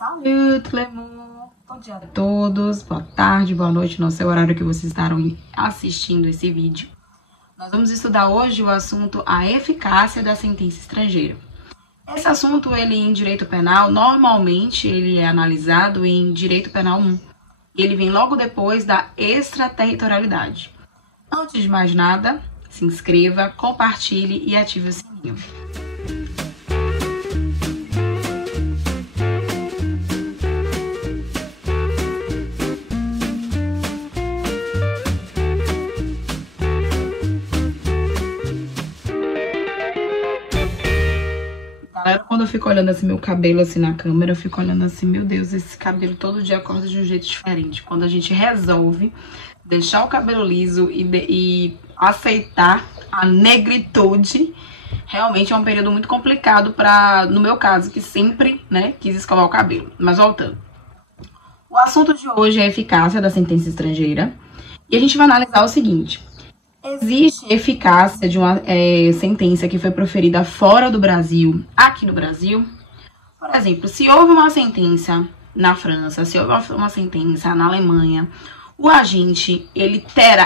Salut, l'amour! Bom dia a todos, boa tarde, boa noite, não sei o horário que vocês estarão assistindo esse vídeo. Nós vamos estudar hoje o assunto a eficácia da sentença estrangeira. Esse assunto, ele em direito penal, normalmente ele é analisado em direito penal 1. E ele vem logo depois da extraterritorialidade. Antes de mais nada, se inscreva, compartilhe e ative o sininho. Galera, quando eu fico olhando assim meu cabelo assim na câmera, eu fico olhando assim, meu Deus, esse cabelo todo dia acorda de um jeito diferente. Quando a gente resolve deixar o cabelo liso e aceitar a negritude, realmente é um período muito complicado no meu caso, que sempre, quis escovar o cabelo. Mas voltando. O assunto de hoje é a eficácia da sentença estrangeira. E a gente vai analisar o seguinte. Existe eficácia de uma sentença que foi proferida fora do Brasil, aqui no Brasil? Por exemplo, se houve uma sentença na França, se houve uma sentença na Alemanha, o agente,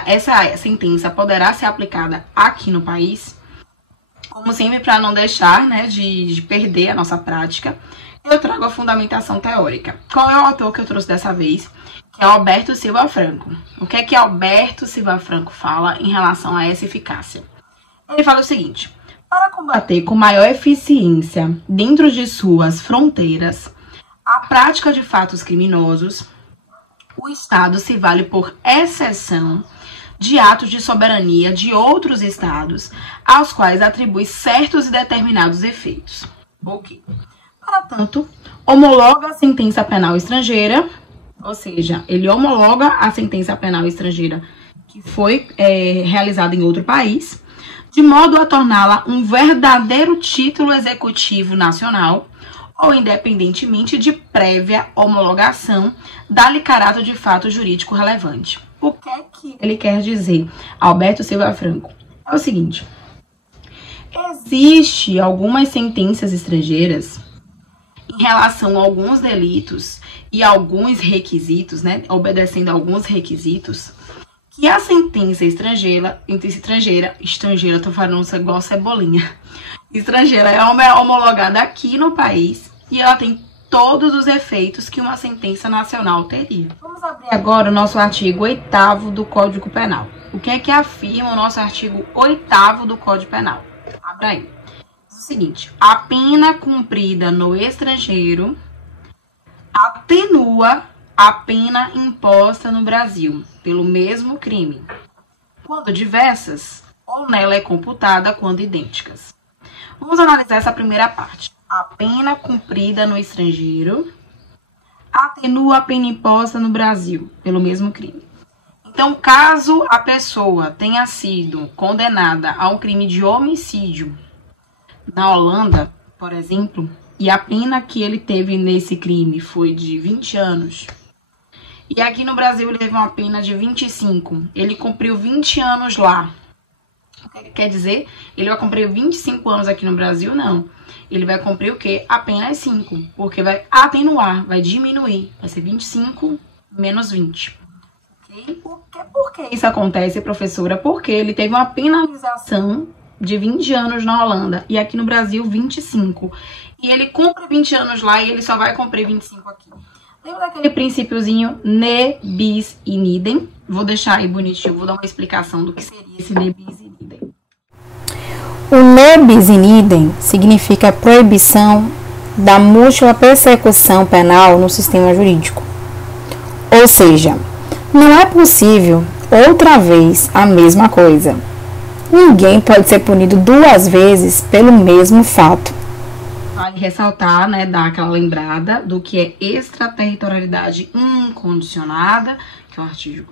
essa sentença poderá ser aplicada aqui no país? Como sempre, para não deixar, de perder a nossa prática, eu trago a fundamentação teórica. Qual é o autor que eu trouxe dessa vez? Que é Alberto Silva Franco. O que é que Alberto Silva Franco fala em relação a essa eficácia? Ele fala o seguinte: para combater com maior eficiência dentro de suas fronteiras a prática de fatos criminosos, o Estado se vale por exceção de atos de soberania de outros Estados, aos quais atribui certos e determinados efeitos. Ok. Para tanto, homologa a sentença penal estrangeira, ou seja, ele homologa a sentença penal estrangeira que foi realizada em outro país, de modo a torná-la um verdadeiro título executivo nacional, ou independentemente de prévia homologação, dá-lhe caráter de fato jurídico relevante. O que é que ele quer dizer, Alberto Silva Franco? É o seguinte: existe algumas sentenças estrangeiras em relação a alguns delitos e alguns requisitos, obedecendo a alguns requisitos, que a sentença estrangeira, tô falando igual cebolinha, estrangeira é homologada aqui no país e ela tem todos os efeitos que uma sentença nacional teria. Vamos abrir agora o nosso artigo 8º do Código Penal. O que é que afirma o nosso artigo 8º do Código Penal? Abra aí. Diz o seguinte: a pena cumprida no estrangeiro atenua a pena imposta no Brasil pelo mesmo crime, quando diversas, ou nela é computada quando idênticas. Vamos analisar essa primeira parte. A pena cumprida no estrangeiro atenua a pena imposta no Brasil pelo mesmo crime. Então, caso a pessoa tenha sido condenada a um crime de homicídio na Holanda, por exemplo, e a pena que ele teve nesse crime foi de 20 anos, e aqui no Brasil ele teve uma pena de 25, ele cumpriu 20 anos lá. O que quer dizer? Ele vai cumprir 25 anos aqui no Brasil? Não. Ele vai cumprir o quê? Apenas 5, porque vai atenuar, vai diminuir, vai ser 25 menos 20. Okay? Por que isso acontece, professora? Porque ele teve uma penalização de 20 anos na Holanda e aqui no Brasil 25. E ele cumpre 20 anos lá e ele só vai cumprir 25 aqui. Lembra daquele princípiozinho ne bis in idem? Vou deixar aí bonitinho, vou dar uma explicação do que seria esse ne bis in idem. O ne bis in idem significa proibição da múltipla persecução penal no sistema jurídico. Ou seja, não é possível outra vez a mesma coisa. Ninguém pode ser punido 2 vezes pelo mesmo fato. Vale ressaltar, dar aquela lembrada do que é extraterritorialidade incondicionada, que é o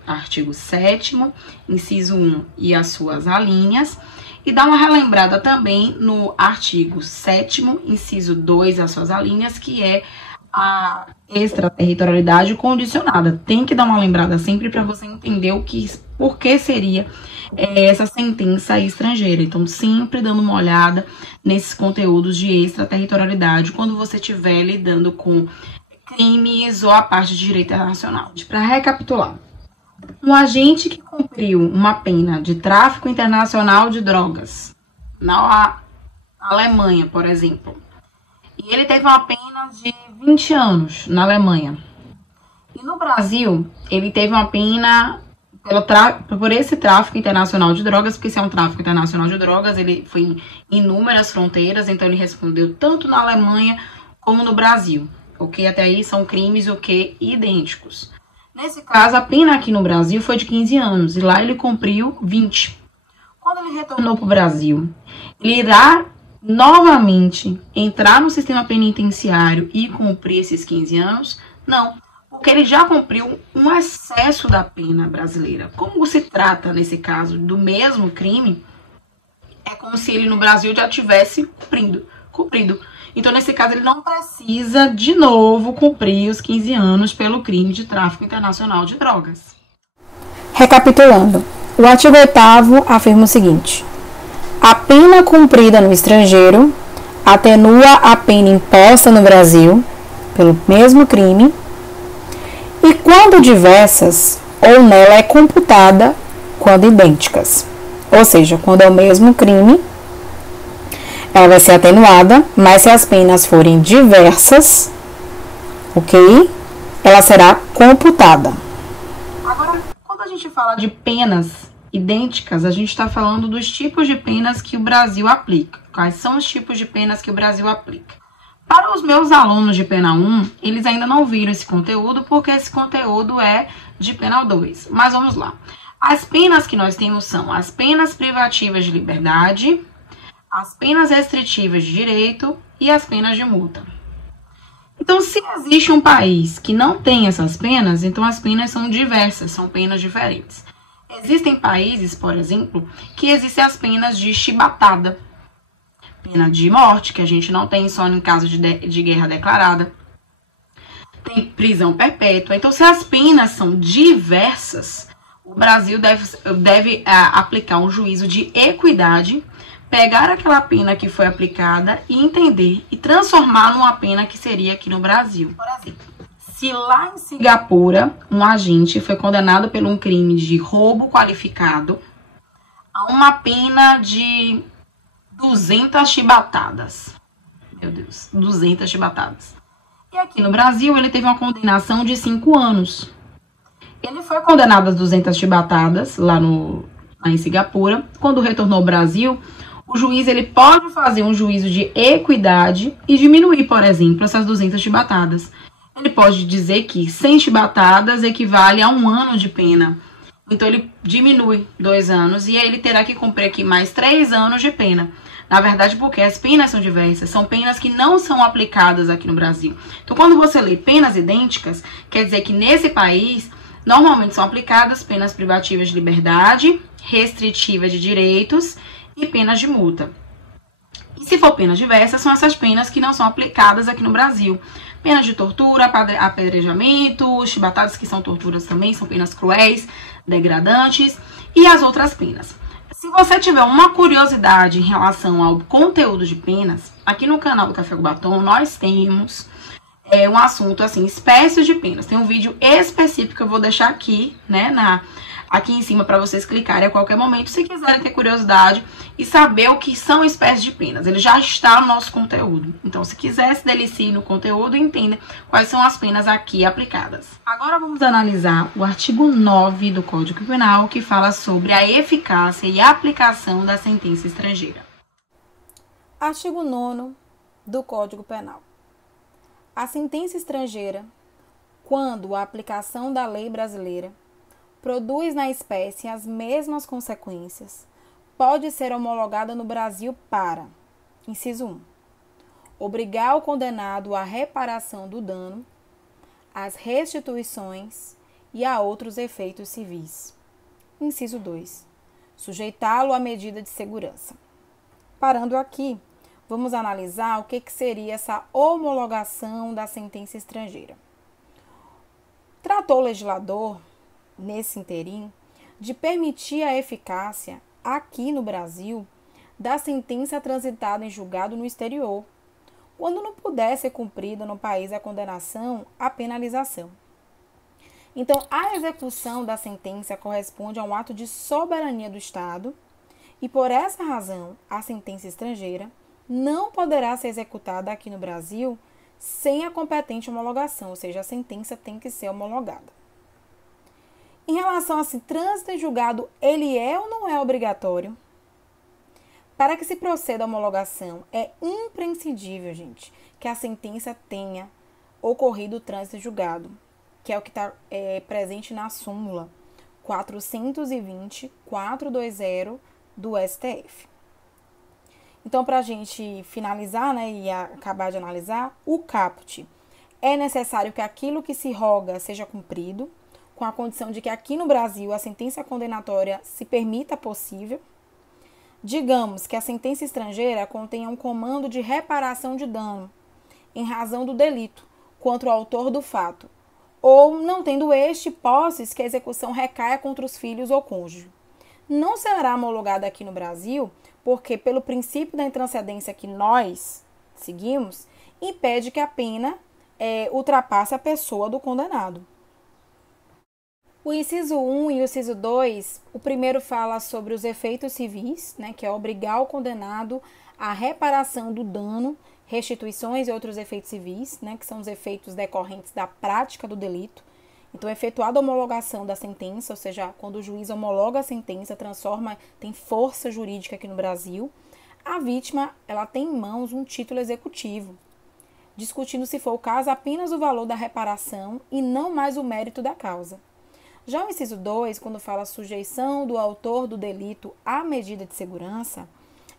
artigo 7º, inciso 1 e as suas alíneas. E dar uma relembrada também no artigo 7º, inciso 2, as suas alíneas, que é a extraterritorialidade condicionada. Tem que dar uma lembrada sempre para você entender por que seria essa sentença estrangeira. Então, sempre dando uma olhada nesses conteúdos de extraterritorialidade quando você estiver lidando com crimes ou a parte de direito internacional. Para recapitular, um agente que cumpriu uma pena de tráfico internacional de drogas na Alemanha, por exemplo, e ele teve uma pena de 20 anos na Alemanha. E no Brasil, ele teve uma pena por esse tráfico internacional de drogas, porque se é um tráfico internacional de drogas, ele foi em inúmeras fronteiras, então ele respondeu tanto na Alemanha como no Brasil. Ok? Até aí são crimes idênticos. Nesse caso, a pena aqui no Brasil foi de 15 anos, e lá ele cumpriu 20. Quando ele retornou para o Brasil, ele irá novamente entrar no sistema penitenciário e cumprir esses 15 anos? Não, porque ele já cumpriu um excesso da pena brasileira. Como se trata, nesse caso, do mesmo crime, é como se ele no Brasil já tivesse cumprido. Então, nesse caso, ele não precisa, de novo, cumprir os 15 anos pelo crime de tráfico internacional de drogas. Recapitulando, o artigo 8º afirma o seguinte: a pena cumprida no estrangeiro atenua a pena imposta no Brasil pelo mesmo crime e, quando diversas, ou nela é computada quando idênticas. Ou seja, quando é o mesmo crime, ela vai ser atenuada, mas se as penas forem diversas, ok? Ela será computada. Agora, quando a gente fala de penas idênticas, a gente está falando dos tipos de penas que o Brasil aplica. Quais são os tipos de penas que o Brasil aplica? Para os meus alunos de Penal 1, eles ainda não viram esse conteúdo, porque esse conteúdo é de Penal 2. Mas vamos lá. As penas que nós temos são as penas privativas de liberdade, as penas restritivas de direito e as penas de multa. Então, se existe um país que não tem essas penas, então as penas são diversas, são penas diferentes. Existem países, por exemplo, que existem as penas de chibatada, pena de morte, que a gente não tem só em caso de guerra declarada, tem prisão perpétua. Então, se as penas são diversas, o Brasil deve aplicar um juízo de equidade, pegar aquela pena que foi aplicada e entender e transformar numa pena que seria aqui no Brasil. Por exemplo, se lá em Singapura um agente foi condenado por um crime de roubo qualificado a uma pena de 200 chibatadas. Meu Deus, 200 chibatadas. E aqui no Brasil ele teve uma condenação de 5 anos. Ele foi condenado às 200 chibatadas lá em Singapura. Quando retornou ao Brasil, o juiz ele pode fazer um juízo de equidade e diminuir, por exemplo, essas 200 chibatadas. Ele pode dizer que 100 chibatadas equivale a 1 ano de pena. Então, ele diminui 2 anos e aí ele terá que cumprir aqui mais 3 anos de pena. Na verdade, porque as penas são diversas, são penas que não são aplicadas aqui no Brasil. Então, quando você lê penas idênticas, quer dizer que nesse país, normalmente são aplicadas penas privativas de liberdade, restritivas de direitos e penas de multa. E se for penas diversas, são essas penas que não são aplicadas aqui no Brasil. Penas de tortura, apedrejamento, chibatadas, que são torturas também, são penas cruéis, degradantes, e as outras penas. Se você tiver uma curiosidade em relação ao conteúdo de penas, aqui no canal do Café com Batom nós temos um assunto assim, espécies de penas. Tem um vídeo específico que eu vou deixar aqui, né, aqui em cima para vocês clicarem a qualquer momento, se quiserem ter curiosidade e saber o que são espécies de penas. Ele já está no nosso conteúdo. Então, se quiser, se delicie no conteúdo e entenda quais são as penas aqui aplicadas. Agora vamos analisar o artigo 9 do Código Penal, que fala sobre a eficácia e a aplicação da sentença estrangeira. Artigo 9º do Código Penal. A sentença estrangeira, quando a aplicação da lei brasileira produz na espécie as mesmas consequências, pode ser homologada no Brasil para: inciso 1, obrigar o condenado à reparação do dano, às restituições e a outros efeitos civis. Inciso 2, sujeitá-lo à medida de segurança. Parando aqui, vamos analisar o que seria essa homologação da sentença estrangeira. Tratou o legislador, nesse interim, de permitir a eficácia, aqui no Brasil, da sentença transitada em julgado no exterior, quando não puder ser cumprida no país a condenação, a penalização. Então, a execução da sentença corresponde a um ato de soberania do Estado e, por essa razão, a sentença estrangeira não poderá ser executada aqui no Brasil sem a competente homologação, ou seja, a sentença tem que ser homologada. Em relação a se trânsito em julgado, ele é ou não é obrigatório? Para que se proceda à homologação, é imprescindível, gente, que a sentença tenha ocorrido o trânsito em julgado, que é o que está presente na súmula 420.420 do STF. Então, para a gente finalizar, né, e acabar de analisar, o caput é necessário que aquilo que se roga seja cumprido, com a condição de que aqui no Brasil a sentença condenatória se permita possível. Digamos que a sentença estrangeira contenha um comando de reparação de dano em razão do delito contra o autor do fato, ou não tendo este posses que a execução recaia contra os filhos ou cônjuge. Não será homologada aqui no Brasil, porque pelo princípio da intranscendência que nós seguimos, impede que a pena ultrapasse a pessoa do condenado. O inciso 1 e o inciso 2, o primeiro fala sobre os efeitos civis, né, que é obrigar o condenado à reparação do dano, restituições e outros efeitos civis, né, que são os efeitos decorrentes da prática do delito. Então, efetuada a homologação da sentença, ou seja, quando o juiz homologa a sentença, tem força jurídica aqui no Brasil, a vítima ela tem em mãos um título executivo, discutindo, se for o caso, apenas o valor da reparação e não mais o mérito da causa. Já o inciso 2, quando fala sujeição do autor do delito à medida de segurança,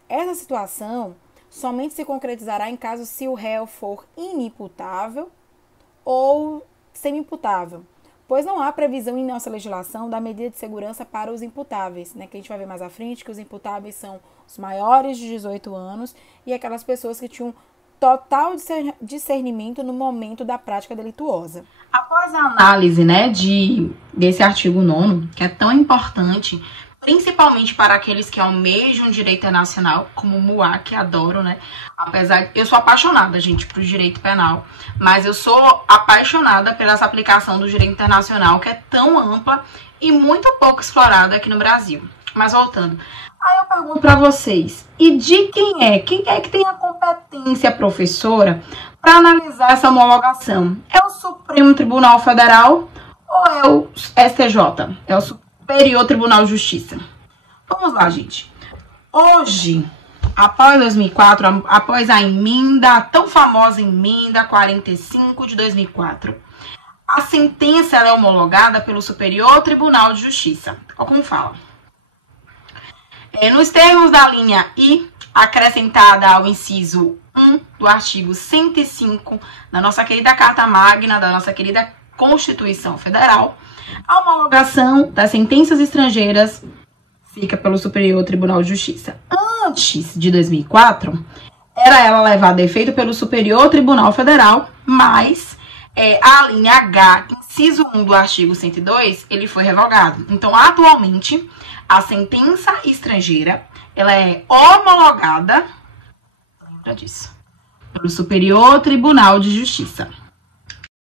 essa situação somente se concretizará em caso se o réu for inimputável ou semi-imputável, pois não há previsão em nossa legislação da medida de segurança para os imputáveis, né, que a gente vai ver mais à frente, que os imputáveis são os maiores de 18 anos e aquelas pessoas que tinham total discernimento no momento da prática delituosa. Após a análise, né, desse artigo 9º, que é tão importante, principalmente para aqueles que almejam direito internacional, como o MUA, que adoro, né? Apesar de eu sou apaixonada, gente, por direito penal, mas eu sou apaixonada pela essa aplicação do direito internacional, que é tão ampla e muito pouco explorada aqui no Brasil. Mas voltando, aí eu pergunto para vocês, e de quem é? Quem é que tem a competência, professora, para analisar essa homologação? É o Supremo Tribunal Federal ou é o STJ? É o Superior Tribunal de Justiça? Vamos lá, gente. Hoje, após 2004, após a emenda, a tão famosa emenda 45 de 2004, a sentença ela é homologada pelo Superior Tribunal de Justiça. Olha como fala. Nos termos da linha I, acrescentada ao inciso 1 do artigo 105 da nossa querida Carta Magna, da nossa querida Constituição Federal, a homologação das sentenças estrangeiras fica pelo Superior Tribunal de Justiça. Antes de 2004, era ela levada a efeito pelo Superior Tribunal Federal, mas a linha H, inciso 1 do artigo 102, ele foi revogado. Então, atualmente, a sentença estrangeira, ela é homologada, lembra disso, pelo Superior Tribunal de Justiça.